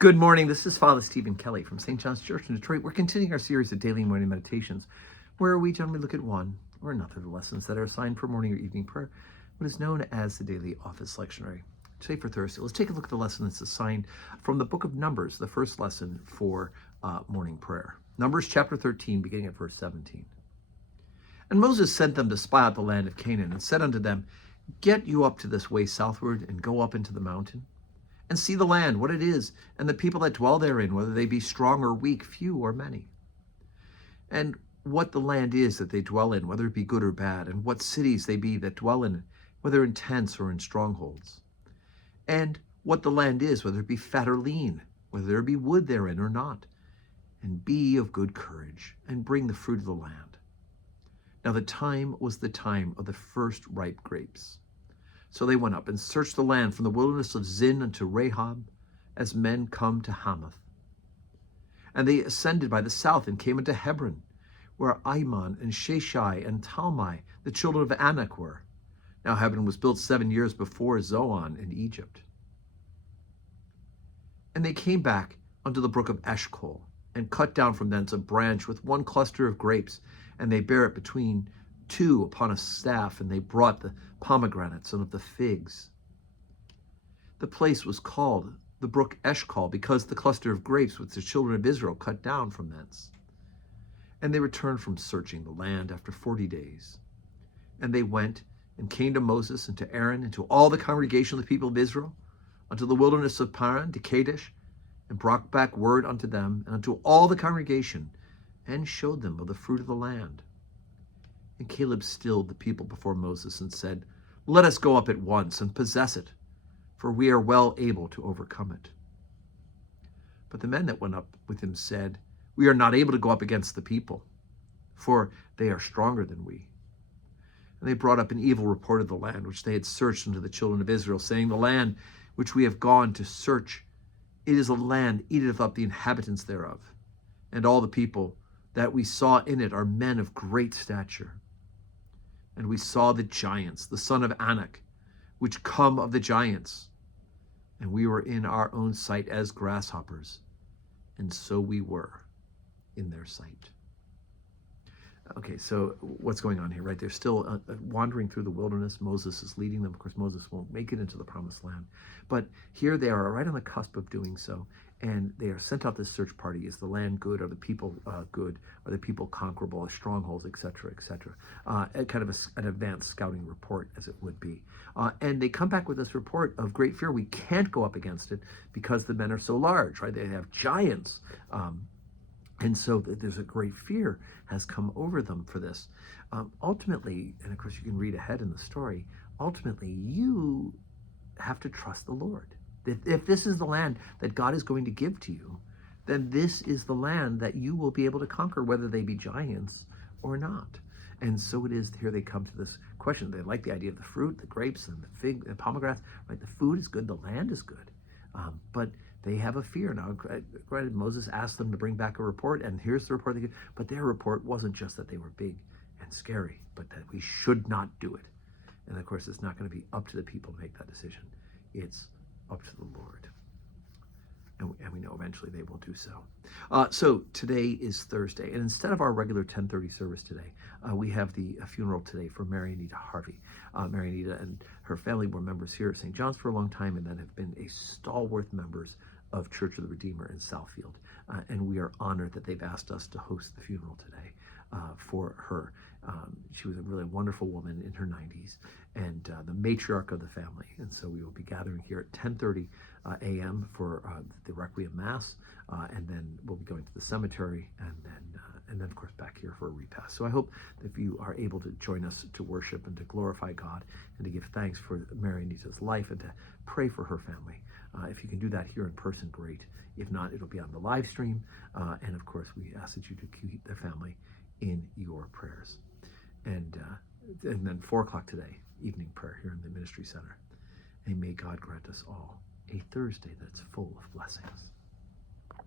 Good morning. This is Father Stephen Kelly from St. John's Church in Detroit. We're continuing our series of daily morning meditations, where we generally look at one or another of the lessons that are assigned for morning or evening prayer, what is known as the daily office lectionary. Today for Thursday, let's take a look at the lesson that's assigned from the book of Numbers, the first lesson for morning prayer. Numbers chapter 13, beginning at verse 17. And Moses sent them to spy out the land of Canaan, and said unto them, Get you up to this way southward, and go up into the mountain, and see the land, what it is, and the people that dwell therein, whether they be strong or weak, few or many. And what the land is that they dwell in, whether it be good or bad, and what cities they be that dwell in it, whether in tents or in strongholds. And what the land is, whether it be fat or lean, whether there be wood therein or not. And be of good courage, and bring the fruit of the land. Now the time was the time of the first ripe grapes. So they went up and searched the land from the wilderness of Zin unto Rahab, as men come to Hamath. And they ascended by the south and came unto Hebron, where Ahiman and Sheshai and Talmai, the children of Anak, were. Now Hebron was built 7 years before Zoan in Egypt. And they came back unto the brook of Eshcol, and cut down from thence a branch with one cluster of grapes, and they bare it between two upon a staff, and they brought the pomegranates and of the figs. The place was called the brook Eshcol, because the cluster of grapes which the children of Israel cut down from thence. And they returned from searching the land after 40 days. And they went and came to Moses and to Aaron and to all the congregation of the people of Israel, unto the wilderness of Paran, to Kadesh, and brought back word unto them and unto all the congregation, and showed them of the fruit of the land. And Caleb stilled the people before Moses and said, Let us go up at once and possess it, for we are well able to overcome it. But the men that went up with him said, We are not able to go up against the people, for they are stronger than we. And they brought up an evil report of the land which they had searched unto the children of Israel, saying, The land which we have gone to search, it is a land eateth up the inhabitants thereof. And all the people that we saw in it are men of great stature. And we saw the giants, the son of Anak, which come of the giants. And we were in our own sight as grasshoppers, and so we were in their sight. Okay, so what's going on here, right? They're still wandering through the wilderness. Moses is leading them. Of course, Moses won't make it into the promised land. But here they are right on the cusp of doing so. And they are sent out this search party. Is the land good? Are the people good? Are the people conquerable? Are strongholds, etc., etc.? Kind of an advanced scouting report, as it would be. And they come back with this report of great fear. We can't go up against it because the men are so large, right? They have giants. And so there's a great fear has come over them for this. Ultimately, and of course you can read ahead in the story, ultimately you have to trust the Lord. If this is the land that God is going to give to you, then this is the land that you will be able to conquer, whether they be giants or not. And so it is, here they come to this question. They like the idea of the fruit, the grapes, and the fig, and pomegranates, right? The food is good, the land is good. But they have a fear. Now, granted, Moses asked them to bring back a report, and here's the report they get. But their report wasn't just that they were big and scary, but that we should not do it. And of course, it's not going to be up to the people to make that decision. It's up to the Lord. And we know eventually they will do so. So today is Thursday, and instead of our regular 10:30 service today, we have the funeral today for Mary Anita Harvey. Mary Anita and her family were members here at St. John's for a long time, and then have been a stalwart members of Church of the Redeemer in Southfield. And we are honored that they've asked us to host the funeral today for her. She was a really wonderful woman in her 90s, and the matriarch of the family. And so we will be gathering here at 10:30 a.m. for the Requiem Mass, and then we'll be going to the cemetery, and then of course back here for a repast. So I hope that if you are able to join us to worship and to glorify God and to give thanks for Mary Anita's life and to pray for her family. If you can do that here in person, great. If not, it'll be on the live stream. And of course, we ask that you to keep their family in your prayers. And then 4 o'clock today, evening prayer here in the Ministry Center. And may God grant us all a Thursday that's full of blessings.